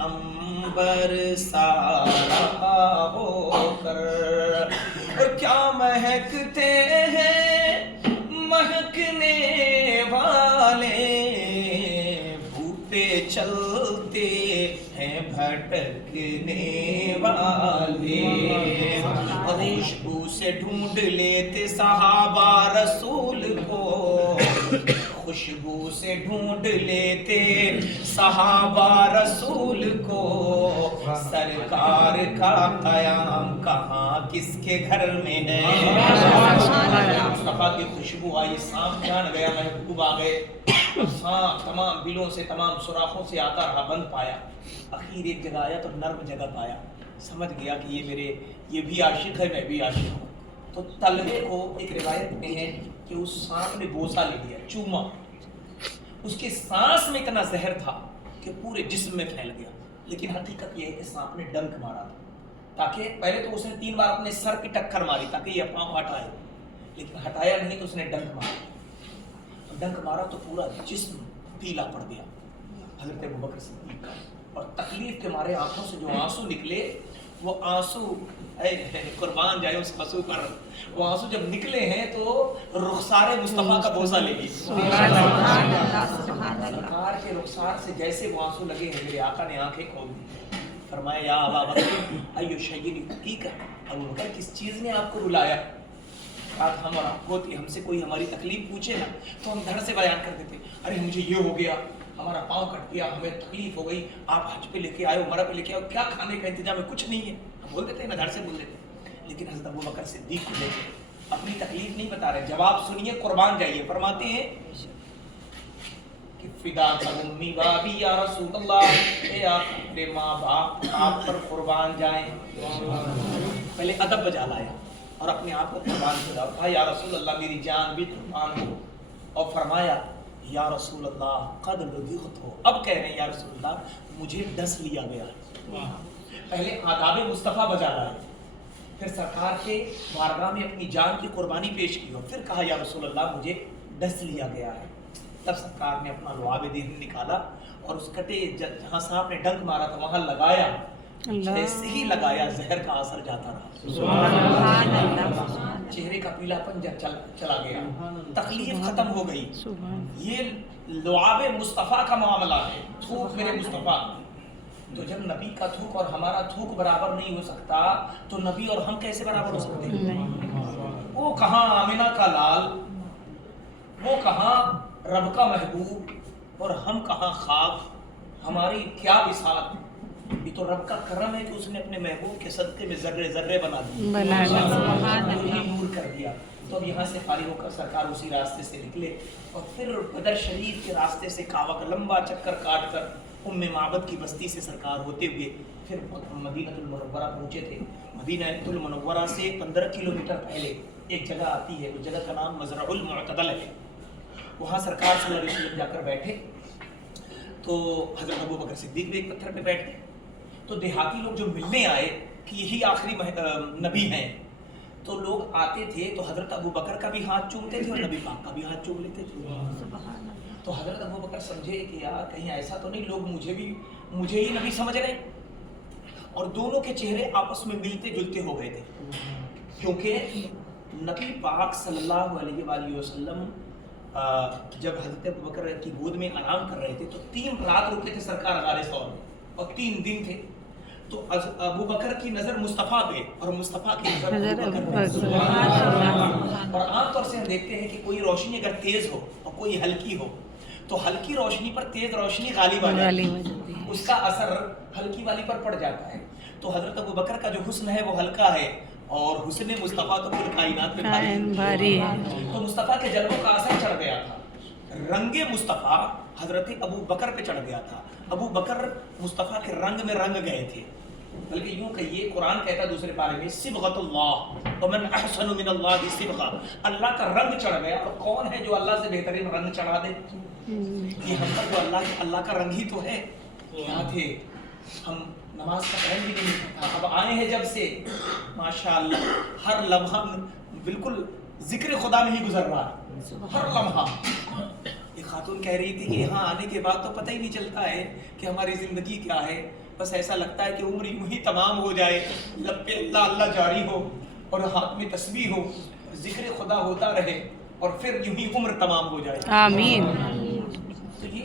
عنبر سارا ہو کر، اور کیا مہکتے ہیں مہکنے والے، بھوپے چلتے ہیں بھٹکنے والے، خوشبو سے ڈھونڈ لیتے صحابہ رسول کو، خوشبو سے ڈھونڈ لیتے صحابہ رسول کو، سرکار کا قیام کہاں کس کے گھر میں ہے؟ مصطفیٰ کی خوشبو آئی، سانپ جان گیا محبوب آ گئے، سانپ تمام بلوں سے تمام سوراخوں سے آتا رہا، بند پایا، اخیر ایک جگہ آیا تو نرم جگہ پایا، سمجھ گیا کہ یہ بھی عاشق ہے، میں بھی عاشق ہوں، تو تلوے کو ایک روایت میں ہے کہ اس سانپ نے بوسہ لے لیا، چوما، اس کے سانس میں اتنا زہر تھا کہ پورے جسم میں پھیل گیا، لیکن حقیقت یہ ہے کہ سانپ نے ڈنک مارا تھا، تاکہ پہلے تو اس نے 3 بار اپنے سر کی ٹکر ماری تاکہ یہ پاؤں ہٹائے، لیکن ہٹایا نہیں تو اس نے ڈنک مارا، ڈنک مارا تو پورا جسم پیلا پڑ گیا حضرت ابوبکر صدیق کا، اور تکلیف کے مارے آنکھوں سے جو آنسو نکلے، وہ آنسو قربان جائے اس آنسو پر، وہ آنسو جب نکلے ہیں تو رخسار مصطفیٰ کا بوسہ لے لی، سرکار کے رخسار سے جیسے وہ آنسو لگے ہیں، میرے آقا نے آنکھیں کھول دی، فرمایا یا ابا بکر ایو شیء یبکیک، ابو بکر کس چیز نے آپ کو رلایا؟ بات ہم اور آپ ہوتی، ہم سے کوئی ہماری تکلیف پوچھے نا تو ہم دھڑ سے بیان کر دیتے، ارے مجھے یہ ہو گیا، ہمارا پاؤں کٹ گیا، ہمیں تکلیف ہو گئی، آپ حج پہ لے کے آئے، عمرہ پہ لے کے آئے، کیا کھانے کا انتظام ہے؟ کچھ نہیں ہے، ہم بول دیتے ہیں نا، دھڑ سے بول دیتے ہیں، لیکن حضرت ابوبکر صدیق کو دیکھیں اپنی تکلیف نہیں بتا رہے، جواب سنیے، قربان جائیے، فرماتے ہیں کہ فدا امی و ابی یا رسول اللہ، اے آپ اپنے ماں باپ آپ پر قربان جائیں، پہلے ادب بجا لایا اور اپنے آپ کو قربان کیا، کہا یا رسول اللہ میری جان بھی قربان ہو، اور فرمایا یا رسول اللہ قد لدغت ہو، اب کہہ رہے ہیں یا رسول اللہ مجھے ڈس لیا گیا ہے، پہلے آداب مصطفیٰ بجا لائے، پھر سرکار کے بارگاہ میں اپنی جان کی قربانی پیش کی، اور پھر کہا یا رسول اللہ مجھے ڈس لیا گیا ہے، تب سرکار نے اپنا لعاب دہن نکالا اور اس کٹے جہاں سانپ نے ڈنک مارا تھا وہاں لگایا، جیسے ہی لگایا زہر کا اثر جاتا رہا، چہرے کا پیلا پن چلا گیا، تکلیف ختم ہو گئی، یہ لعاب مصطفیٰ کا معاملہ ہے، تھوک میرے مصطفیٰ، تو جب نبی کا تھوک اور ہمارا تھوک برابر نہیں ہو سکتا تو نبی اور ہم کیسے برابر ہو سکتے ہیں؟ وہ کہاں آمنہ کا لال، وہ کہاں رب کا محبوب، اور ہم کہاں خاک، ہماری کیا بساط، یہ تو رب کا کرم ہے کہ اس نے اپنے محبوب کے صدقے میں ذرے ذرے بنا دیے، نور کر دیا، تو اب یہاں سے فارغ ہو کر سرکار اسی راستے سے نکلے، اور پھر بدر شریف کے راستے سے کعبہ کا لمبا چکر کاٹ کر ام معبد کی بستی سے سرکار ہوتے ہوئے پھر مدینہ المنورہ پہنچے تھے، مدینہ المنورہ سے 15 کلومیٹر پہلے ایک جگہ آتی ہے، اس جگہ کا نام مزرع المعتدل ہے، وہاں سرکار صلی اللہ علیہ وسلم جا کر بیٹھے تو حضرت ابوبکر صدیق بھی ایک پتھر پہ بیٹھ گئے، تو دیہاتی لوگ جو ملنے آئے کہ یہی آخری نبی ہیں، تو لوگ آتے تھے تو حضرت ابوبکر کا بھی ہاتھ چومتے تھے اور نبی پاک کا بھی ہاتھ چوم لیتے تھے، تو حضرت ابوبکر سمجھے کہ یار کہیں ایسا تو نہیں لوگ مجھے ہی نبی سمجھ رہے، اور دونوں کے چہرے آپس میں ملتے جلتے ہو گئے تھے، کیونکہ نبی پاک صلی اللہ علیہ وآلہ وسلم جب حضرت ابوبکر کی گود میں آرام کر رہے تھے تو 3 رات رکے تھے سرکار غار ثور میں، اور 3 دن تھے، تو ابوبکر کی نظر مصطفیٰ پہ اور مصطفیٰ کی نظر ابوبکر پہ، اور عام طور سے ہم دیکھتے ہیں کہ کوئی روشنی اگر تیز ہو اور کوئی ہلکی ہو تو ہلکی روشنی پر تیز روشنی غالب آ جاتی ہے، اس کا اثر ہلکی والی پر پڑ جاتا ہے، تو حضرت ابوبکر کا جو حسن ہے وہ ہلکا ہے، اور حسن مصطفیٰ تو پھر کائنات میں بھاری ہے، تو مصطفیٰ کے جلووں کا اثر چڑھ گیا تھا، رنگ مصطفیٰ حضرت ابو بکر پہ چڑھ گیا تھا، ابو بکر مصطفیٰ کے رنگ میں رنگ گئے تھے، بلکہ یوں کہیے قرآن کہتا ہے دوسرے پارے میں صبغۃ اللہ ومن احسن من اللہ صبغہ، اللہ کا رنگ چڑھ گیا، اور کون ہے جو اللہ سے بہترین رنگ چڑھا دے؟ یہ ہم پر جو اللہ کا رنگ ہی تو ہے، کیا تھے ہم نماز کا ٹائم بھی نہیں تھا، اب آئے ہیں جب سے ماشاءاللہ ہر لمحہ بالکل ذکر خدا میں ہی گزر رہا ہے، ہر لمحہ۔ ایک خاتون کہہ رہی تھی کہ یہاں آنے کے بعد تو پتہ ہی نہیں چلتا ہے کہ ہماری زندگی کیا ہے، بس ایسا لگتا ہے کہ عمر یوں ہی تمام ہو جائے، لب پہ اللہ اللہ جاری ہو اور ہاتھ میں تسبیح ہو، ذکر خدا ہوتا رہے اور پھر یوں ہی عمر تمام ہو جائے۔ آمین۔ تو یہ